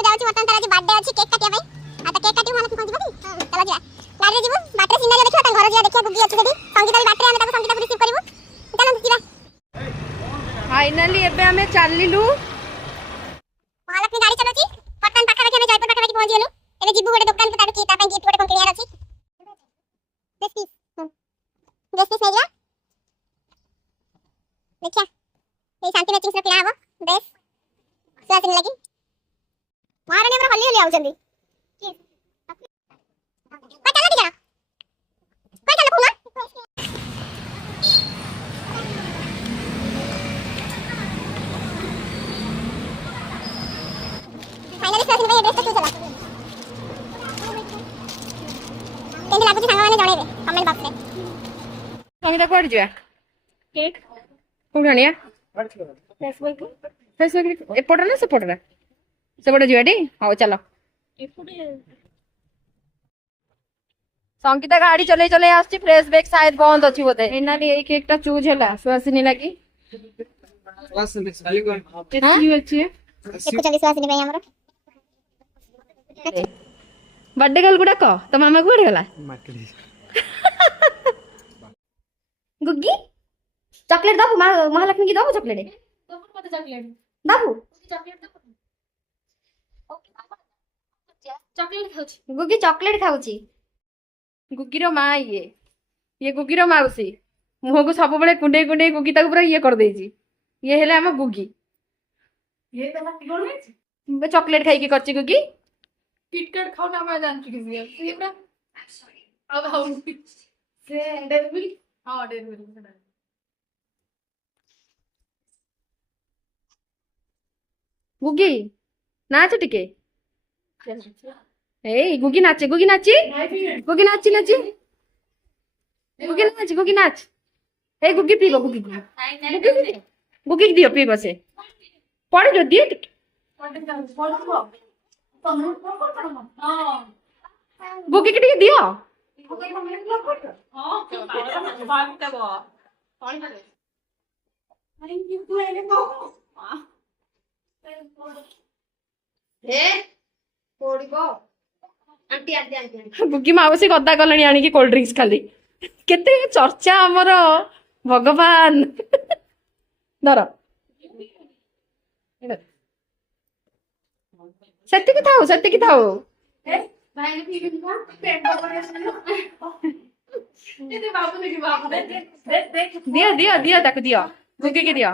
को जाउची वर्तमान तार आज बर्थडे अछि केक काटिया भाई आ त केक काटियो माने कोन जीबो चला जा गाड़ी रे जीबो बाटरे सिनारी देखियो त घर जिया देखियो गुगी अछि देदी संगीता भी बाटरे हम ताको संगीता को रिसीव करबो चलो जीवा फाइनली एबे हमें चलिलु महालक्ष्मी गाड़ी चलोची वर्तमान पाखा पाखा में जयपुर पाखा पाखी पहुंच गेलु एबे जीबो गोटे दुकान पे ताको की ता पे गिफ्ट गोटे कोन किनियार अछि देश पीस नहीं देखिया ये शांति मैचिंग से किना हबो ड्रेस सुहासिनी लगी महारानी हमरा हल्ली हल्ली आउचंदी कोई चला दिया कोई चला कुमा फाइनली सुहासिनी भाई ड्रेस तो चला केंद लागुची सांगा माने जणेबे कमेंट बॉक्स रे संगीता कोड जिया केक कोठानिया फेसबुक एपट ना सेपट जीवाटी हाँ चलो संगीता गाड़ी चले चले आसची फ्रेश बैग शायद बंद अच्छी बोधे एना ये केकटा चूज हैला सुहासिनी लगी देखु चली सुहासिनी भाई हमरा बर्थडे गर्ल गुडा को तो मामा कोड गला गुग्गी चॉकलेट दाबू महालक्ष्मी की दाबू चॉकलेट दाबू गुग्गी चॉकलेट खाऊची गुग्गी रो माँ ये गुग्गी रो माउसी मुह को सब बड़े कुंडे कुंडे गुग्गी ताको पूरा ये कर देजी ये हेले हम गुग्गी ये तो बाकी कौन है चॉकलेट खाई के करची गुग्गी किटकैट खाओ ना मैं जान चुकी थी ये ना सॉरी अब हम से डेयरी मिल्क हां डेयरी मिल्क गुग्गी नाच टिके ए गुग्गी नाचे गुग्गी नाची गुग्गी नाची नाची गुग्गी नाच ए गुग्गी पीबो गुग्गी गुग्गी दियो पीबो से पड़े जो दिए गुग्गी के दियो गुग्गी माउसी गदा कलणी आनी की कोल्ड ड्रिंक्स खाली केते चर्चा हमर भगवान धर सेति की थाओ भाई ने पी भी ना पेट बड़ा ये तो बाबू ने की बाबू देख दियो ताको दियो गुग्गी के दियो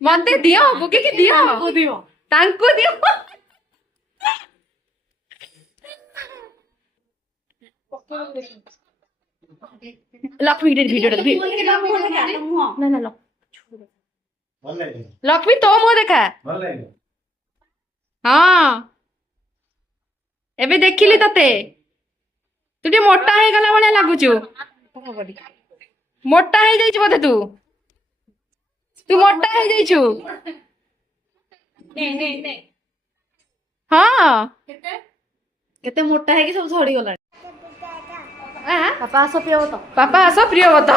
मते दियो गुग्गी के दियो तांको दियो लक्ष्मी वीडियो ना लक्ष्मी तो मो देखा हाँ एबे देखिली तते तू टे मोटा हे गला बळिया लागुचु मोटा हे जाइछ बोधे तू मोटा हे जाइछु ने हाँ केते मोटा है कि सब झड़ी गला पापा आसो प्रिय बता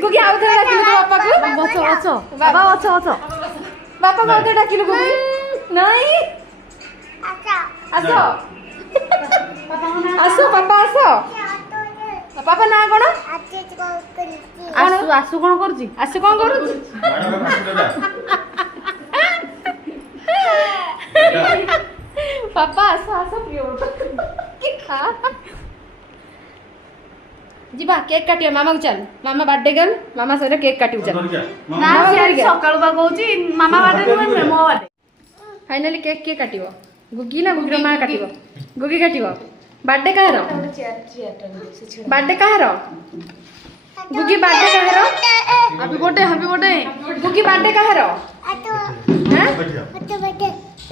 गुग्गी आउ थे डाकिलु तो पापा को बापा को डाकिलु गुग्गी नहीं आसो पापा आसो पापा ना कोन आसु कोन करजी आसो कोन करू पापा आसो प्रिय की खा जीबा केक काटियो मामा को चल मामा बर्थडे गर्ल मामा सरे केक काटियो चल ना सकाळ बा कहूची मामा बर्थडे नुहे मो बर्थडे फाइनली केक के काटियो गुग्गी ना गुग्गी मां काटियो गुग्गी काटियो बर्थडे काहर गुग्गी बर्थडे काहर हैप्पी बर्थडे गुग्गी बर्थडे काहर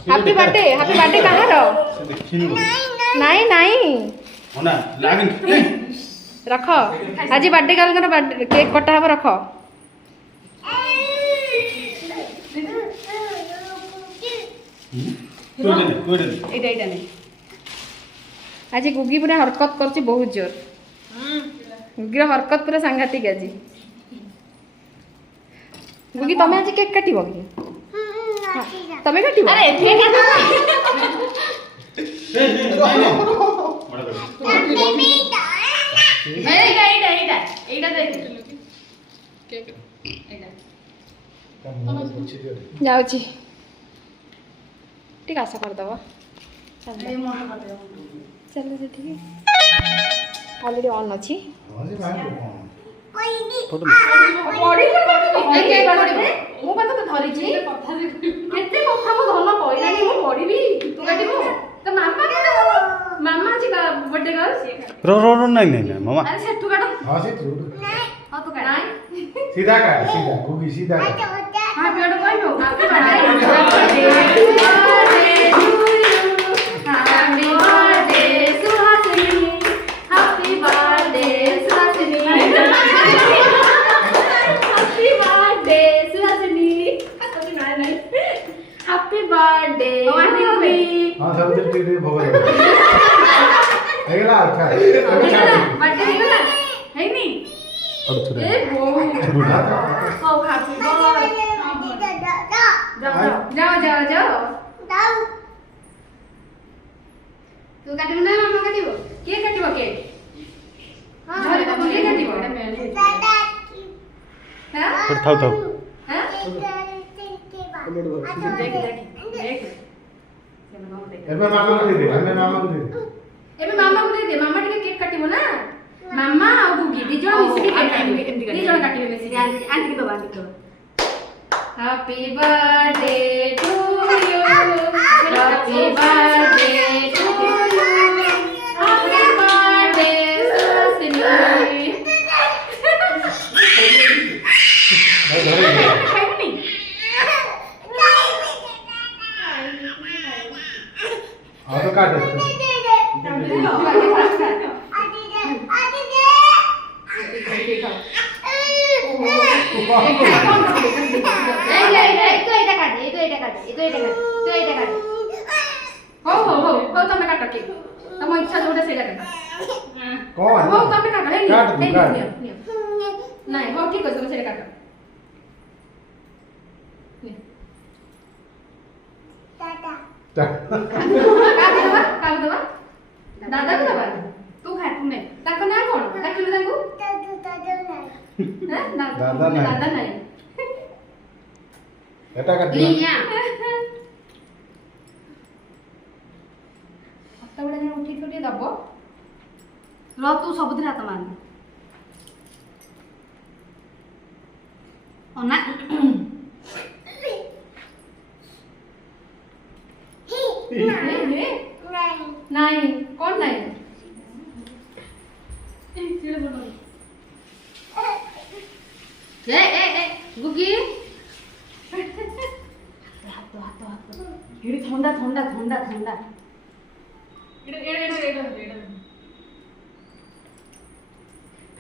हैप्पी बर्थडे काहर नहीं रख आज बर्थडे गर्ल केक कटा हम रख आज गुग्गी पूरा हरकत कर बहुत जोर गुग्गी हरकत पूरा सांघातिक आज गुगी तमे आज केक काटिबो कि तमे काटिबो अरे एथे काटो এইটা এইটা এইটা এইটা দেখ কেক এইটা ଯାଉଛି ଟିକେ ଆଶା କରିଦେବ এই মোটা করে দাও ଚାଲ ସେଠିକି ଅଲରେଡ଼ି ଅନ୍ ଅଛି ମୁଁ ବା ତତେ ଧରିଛି কথা দে କେତେ କଥା ମୁଁ ଧନ କହିଲାନି ମୁଁ ପଢିବି ତୁ କାଟିବୁ ତ ମାମା ମାମା ଆଜି ବର୍ଥଡେ ଗର୍ଲ रो रो रो नहीं नहीं नहीं मामा ଆରେ ସେଠୁ କାଟ हाँ सीधे ହଁ ତୁ କାଟ ନାଇଁ सीधा काट सीधा गुगी सीधा काट ହାପି ବର୍ଥଡେ କହିବୁ happy birthday happy birthday Suhasini happy birthday Suhasini happy birthday Suhasini नहीं नहीं हैप्पी बर्थडे गुगी हाँ सब दिल टीटे भोग हेगला अच्छा बर्थडे हेगला है नी और थोड़ा ए वो ओ हैप्पी बर्थडे जाओ जाओ जाओ तू काटिबो ना मामा काटिबो के काटिबो केक धरे तो के काटिबो हां थोड़ा थाओ थाओ हां देख एबे मामा को दे दे हमें मामा को दे दे एबे मामा को दे दे मामा टिके केक काटिबो ना मामा और गुगी दी जण मिसी केक काटिबे दी जण काटिबे मिसी आंटी के बाबा आंटी के happy birthday to you happy birthday to you happy birthday Suhasini मैं धरे दे खाइबनी हाँ तो काट दे तमे काट केक तम इच्छा जोटा सेटा काट कौन हो तमे काट हे काट दे काट नहीं हो ठीक है तमे सेटा काट काट दबा दादा को दबा तू खा तू नहीं ताको ना कोन ताको ना ताको हैं दादा नहीं। दादा नहीं बेटा काट दे লিয়া हाथ बड़ा जन उठी उठी दबो র তু সবদিন হাত মার অনা नहीं कौन नहीं এ গুগি হাত হাত হাত এড়ি ঠান্ডা ঠান্ডা ঠান্ডা ঠান্ডা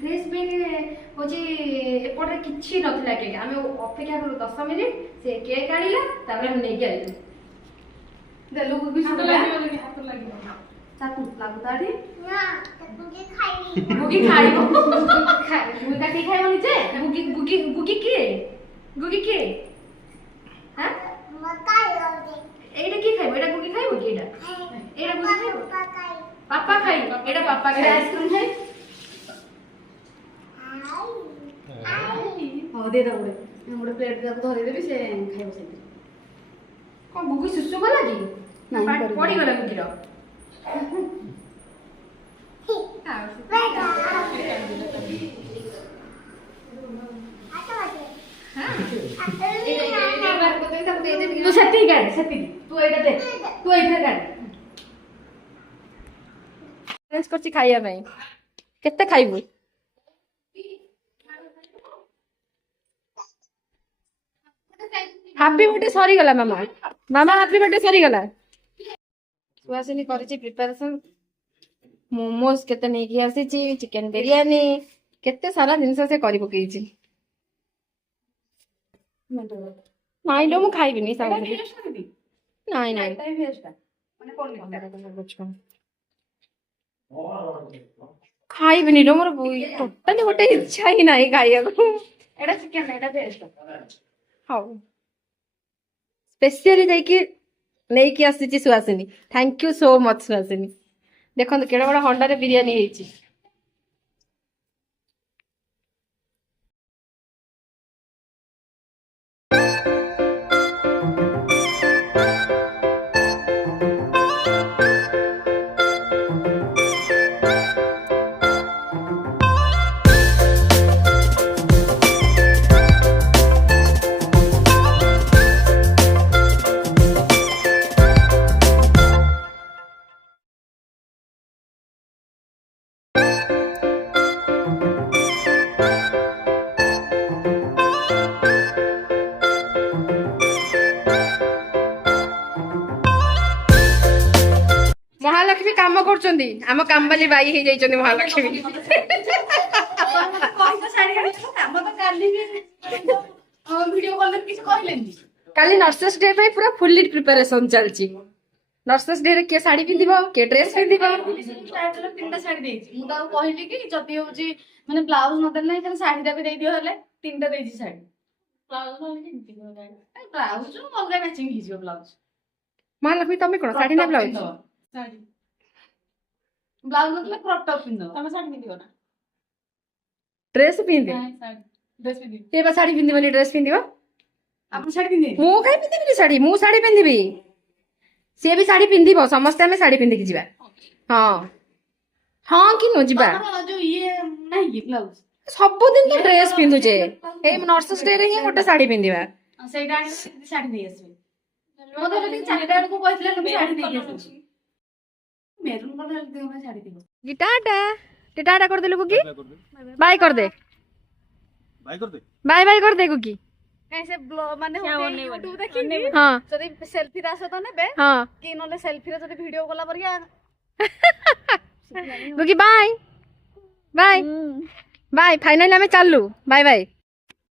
फ्रेश बेग होची एपटे किछि नथिला केक आमे अपेक्षा करू 10 मिनिट से केक आनिला तापर हम नेकी आइलु देलु गुगी হাত सुला লাগি হাত লাগি ताकू लागु ताडी ना गुगी खाई गुगी खाइबो गुगी काटी खाइबो निचे गुगी गुगी गुगी के हां मकाई होते एटा की खाइबो एटा गुगी खाइबो की एटा एटा गुगी खाइबो पकाई पापा खाइ एटा पापा खाइ आइसक्रीम खाइ ହଁ ଦେ ଦେ ଗୋଟେ ପ୍ଲେଟ୍ ତାକୁ ଧରେଇ ଦେବି ସେ ଖାଇବ ସେଠି कोन गुगी सुसु गला की नहीं, पाट करी पड़ी गला गुगी रो तू सेती गाड़ी सेती तू एटा दे तू एटा गाड़ी अरेंज करछि खाइया भाई केते खाइबू हैप्पी बर्थडे सरी गला मामा मामा हैप्पी बर्थडे सरी गला सुहासिनी करछि प्रिपरेशन मोमोज केते नै कि आसीछि चिकन बिरयानी केते सारा जिंस से करि पकेछि नाइ लो मु खाइबिनी सब नाइ नाइ खाइबिनी लो मोर टोटली गोटे इच्छा ही नाही खाइया को এটা চিকেন এটা দে ହଉ ସ୍ପେସିଆଲି ଯାଇକି ନେଇକି ଆସିଛି Suhasini. Thank you so much Suhasini. ଦେଖନ୍ତୁ କେଡ଼େ ବଡ଼ ହଣ୍ଡାରେ ବିରିୟାନୀ ହେଇଛି। ମହାଲକ୍ଷ୍ମୀ କାମ କରୁଛନ୍ତି। ଆମ କାମବାଲି ବାଇ ହେଇଯାଇଛନ୍ତି ମହାଲକ୍ଷ୍ମୀ। ଭିଡିଓ କଲ୍ କିଛି କହିଲେନି। କାଲି ନର୍ସେସ୍ ଡେ ପାଇଁ ପୁରା ଫୁଲ୍ଲି ପ୍ରିପାରେସନ ଚାଲିଛି। ନର୍ସେସ୍ ଡେ ରେ କିଏ ଶାଢୀ ପିନ୍ଧିବ, କିଏ ଡ୍ରେସ୍ ପିନ୍ଧିବ। 3ଟା ଶାଢୀ ଦେଇଛି। ମୁଁ ତାକୁ କହିଲି କି ଯଦି ହଉଛି ମାନେ ବ୍ଲାଉଜ ନଦେଲେ ନାହିଁ ଖାଲି ଶାଢୀଟା ବି ଦେଇଦିଅ। ହେଲେ 3ଟା ଦେଇଛି ଶାଢୀ। ବ୍ଲାଉଜ ଅଲଗା ମ୍ୟାଚିଂ ହେଇଯିବ ବ୍ଲାଉଜ। ମହାଲକ୍ଷ୍ମୀ ତମେ କଣ ଶାଢୀ ନା ବ୍ଲାଉଜ? ବ୍ଲାଉଜ ନଥିଲେ କ୍ରପ୍ ଟପ୍ ପିନ୍ଧିବ। ତମେ ଶାଢୀ ପିନ୍ଧିବ ନା? ଡ୍ରେସ୍ ପିନ୍ଧେ। ଡ୍ରେସ୍ ପିନ୍ଧିବ। ସେ ବା ଶାଢୀ ପିନ୍ଧିବନି, ଡ୍ରେସ୍ ପିନ୍ଧିବ। ଆପଣ ଶାଢୀ ପିନ୍ଧିବେ? ମୁଁ କାହିଁ ପିନ୍ଧିବିନି ଶାଢୀ? ମୁଁ ଶାଢୀ ପିନ୍ଧିବି, ସିଏ ବି ଶାଢୀ ପିନ୍ଧିବ। ସମସ୍ତେ ଆମେ ଶାଢୀ ପିନ୍ଧିକି ଯିବା। ହଁ ହଁ କି ନୁହଁ ଯିବା। ଯୋଉ ଇଏ ନାହିଁ କି ବ୍ଲାଉଜ ସବୁଦିନ ତ ଡ୍ରେସ୍ ପିନ୍ଧୁଛେ, ଏଇ ନର୍ସେସ୍ ଡେ ରେ ହିଁ ଗୋଟେ ଶାଢୀ ପିନ୍ଧିବା। ସେଇଟା ଆଣିକି ଶାଢୀ ନେଇ ଆସିବେ। ମତେ ଯଦି 4ଟା ବେଳକୁ କହିଥିଲେ ମୁଁ ଶାଢୀ ନେଇକି ଆସିବି। ମେରୁନ୍ କଲର ଶାଢୀ ଥିବ। ଟାଟା ଟାଟା କରିଦେଲୁ କୁକି। ବାଇ କରିଦେ, ଭାଇ କରିଦେ। ବାଇ ବାଇ କରିଦେ କୁକି। କାଇଁ ସେ ମାନେ ୟୁଟ୍ୟୁବ ଦେଖିନି। ହଁ ଯଦି ସେଲ୍ଫି ତା ସହିତ ନେବେ ହଁ କି ନହେଲେ ସେଲ୍ଫିରେ ଯଦି ଭିଡିଓ କଲା ପରିକା କୁକି ବାଇ ବାଇ ବାଇ। ଫାଇନାଲି ଆମେ ଚାଲୁ। ବାଇ ବାଇ।